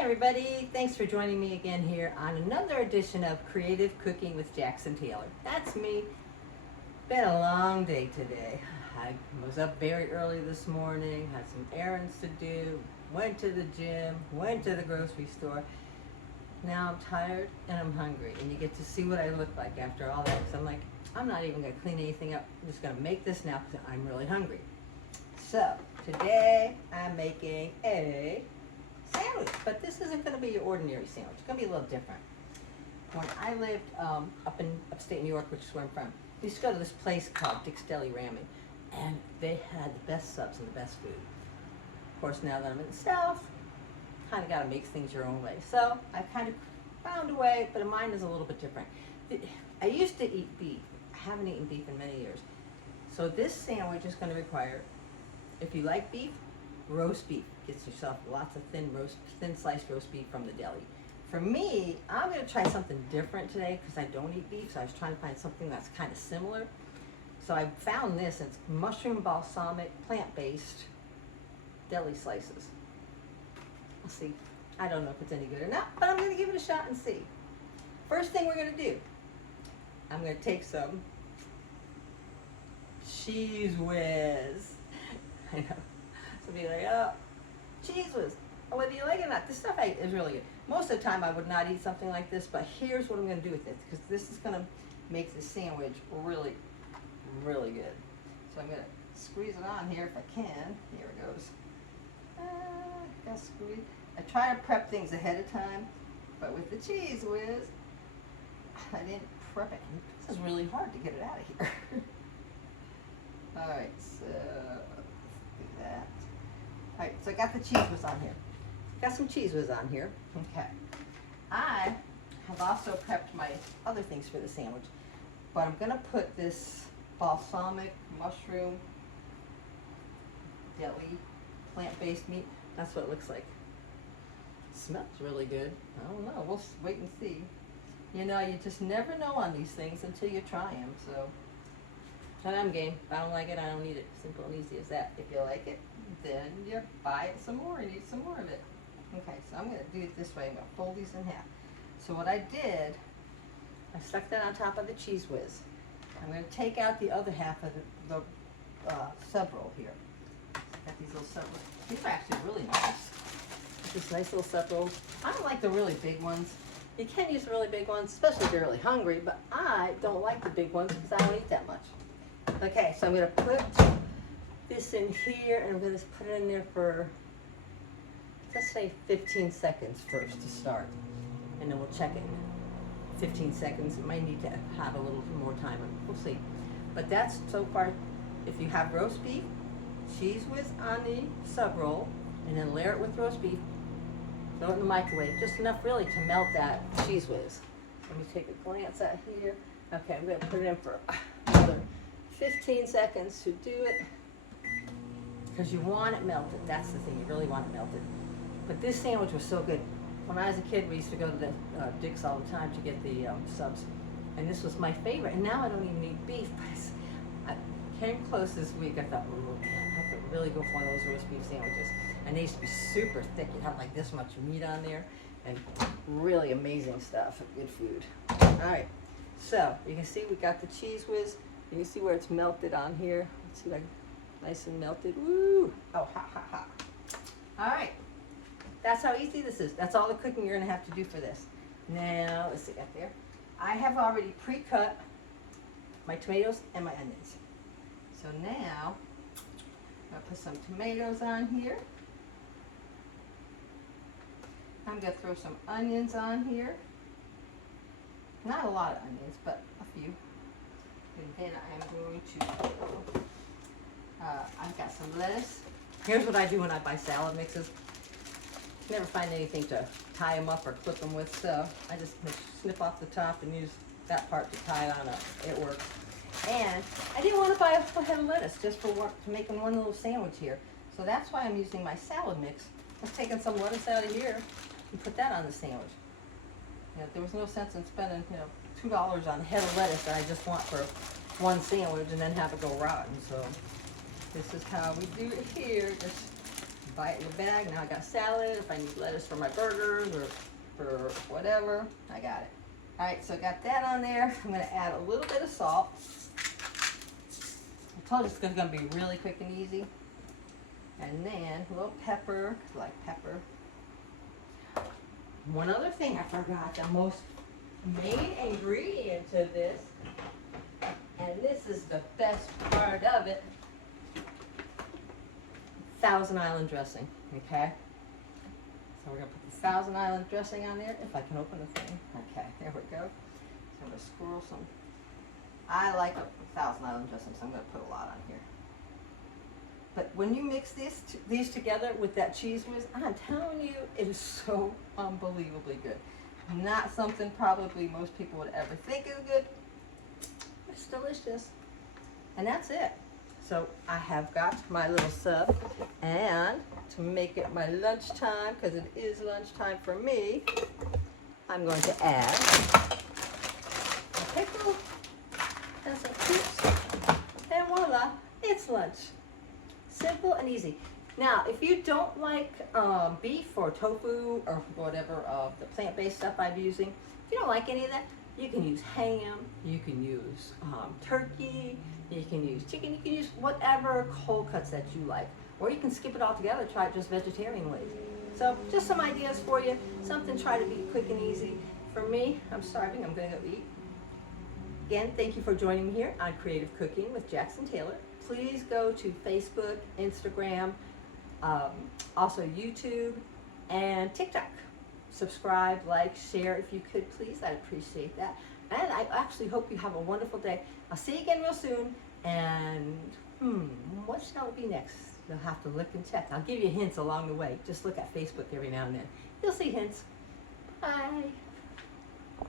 Hi everybody, thanks for joining me again here on another edition of Creative Cooking with Jackson Taylor. That's me. Been a long day today. I was up very early this morning, had some errands to do, went to the gym, went to the grocery store. Now I'm tired and I'm hungry, and you get to see what I look like after all that. So I'm like, I'm not even going to clean anything up. I'm just going to make this now because I'm really hungry. So today I'm making a sandwich, but this isn't going to be your ordinary sandwich. It's going to be a little different. When I lived up in upstate New York, which is where I'm from, we used to go to this place called Dick's Deli Ramen, and they had the best subs and the best food. Of course, now that I'm in the South, kind of got to make things your own way. So I kind of found a way, but mine is a little bit different. I used to eat beef. I haven't eaten beef in many years. So this sandwich is going to require, if you like beef, roast beef. Get yourself lots of thin sliced roast beef from the deli. For me, I'm going to try something different today because I don't eat beef, so I was trying to find something that's kind of similar. So I found this. It's mushroom balsamic, plant-based deli slices. We'll see. I don't know if it's any good or not, but I'm going to give it a shot and see. First thing we're going to do, I'm going to take some Cheese Whiz. I know. So be like, oh, Cheese Whiz. Whether you like it or not, this stuff is really good. Most of the time I would not eat something like this, but here's what I'm going to do with it, because this is going to make the sandwich really, really good. So I'm going to squeeze it on here if I can. Here it goes. Got squeeze. I try to prep things ahead of time, but with the Cheese Whiz, I didn't prep it. This is really hard to get it out of here. All right, so let's do that. All right, so I got the Cheese Whiz on here. Got some Cheese Whiz on here. Okay. I have also prepped my other things for the sandwich, but I'm going to put this balsamic mushroom deli plant-based meat. That's what it looks like. It smells really good. I don't know. We'll wait and see. You know, you just never know on these things until you try them. So, and I'm game. If I don't like it, I don't eat it. Simple and easy as that. If you like it, then you buy it some more and eat some more of it. Okay, so I'm going to do it this way. I'm going to fold these in half. So what I did, I stuck that on top of the Cheese Whiz. I'm going to take out the other half of the sub roll here. Got these little sub rolls. These are actually really nice. This nice little sub roll. I don't like the really big ones. You can use the really big ones, especially if you're really hungry, but I don't like the big ones because I don't eat that much. Okay, so I'm going to put this in here, and I'm going to put it in there for, let's say 15 seconds first to start, and then we'll check it. 15 seconds, it might need to have a little more time, we'll see. But that's so far. If you have roast beef, Cheese Whiz on the sub roll, and then layer it with roast beef, throw it in the microwave, just enough really to melt that Cheese Whiz. Let me take a glance at here. Okay, I'm going to put it in for another 15 seconds to do it, because you want it melted. That's the thing, you really want it melted. But this sandwich was so good. When I was a kid, we used to go to the Dick's all the time to get the subs, and this was my favorite. And now I don't even eat beef, but I came close this week. I thought, oh man, I could really go for one of those roast beef sandwiches. And they used to be super thick. You'd have like this much meat on there, and really amazing stuff. Good food. All right, so you can see we got the Cheese Whiz. You can see where it's melted on here. Let's see, like nice and melted. Woo! Oh, ha ha ha! All right. That's how easy this is. That's all the cooking you're going to have to do for this. Now, let's see, up there. I have already pre-cut my tomatoes and my onions. So now, I'll put some tomatoes on here. I'm going to throw some onions on here. Not a lot of onions, but a few. And then I'm going to, I've got some lettuce. Here's what I do when I buy salad mixes. Never find anything to tie them up or clip them with, so I just snip off the top and use that part to tie it on up. It works. And I didn't want to buy a head of lettuce just for making one little sandwich here, so that's why I'm using my salad mix. I was taking some lettuce out of here and put that on the sandwich. You know, there was no sense in spending, you know, $2 on a head of lettuce that I just want for one sandwich and then have it go rotten. So this is how we do it here. Just buy it in the bag. Now I got salad. If I need lettuce for my burgers or for whatever, I got it. All right, so I got that on there. I'm gonna add a little bit of salt. I told you it's gonna be really quick and easy. And then a little pepper, 'cause I like pepper. One other thing I forgot, the most main ingredient to this, and this is the best part of it, Thousand Island dressing, okay? So we're gonna put the Thousand Island dressing on there, if I can open the thing. Okay, there we go. So I'm gonna swirl some. I like a Thousand Island dressing, so I'm gonna put a lot on here. But when you mix these together with that cheese whiz, I'm telling you, it is so unbelievably good. Not something probably most people would ever think is good. It's delicious. And that's it. So I have got my little sub, and to make it my lunchtime, because it is lunchtime for me, I'm going to add a pickle and some chips, and voila, it's lunch. Simple and easy. Now, if you don't like beef or tofu or whatever the plant-based stuff I'm using, if you don't like any of that, you can use ham, you can use turkey, you can use chicken, you can use whatever cold cuts that you like. Or you can skip it all together, try it just vegetarian ways. So just some ideas for you, something try to be quick and easy. For me, I'm starving, I'm gonna go eat. Again, thank you for joining me here on Creative Cooking with Jackson Taylor. Please go to Facebook, Instagram, also YouTube and TikTok. Subscribe, like, share if you could, please. I'd appreciate that. And I actually hope you have a wonderful day. I'll see you again real soon. And what shall it be next? You'll have to look and check. I'll give you hints along the way. Just look at Facebook every now and then. You'll see hints. Bye.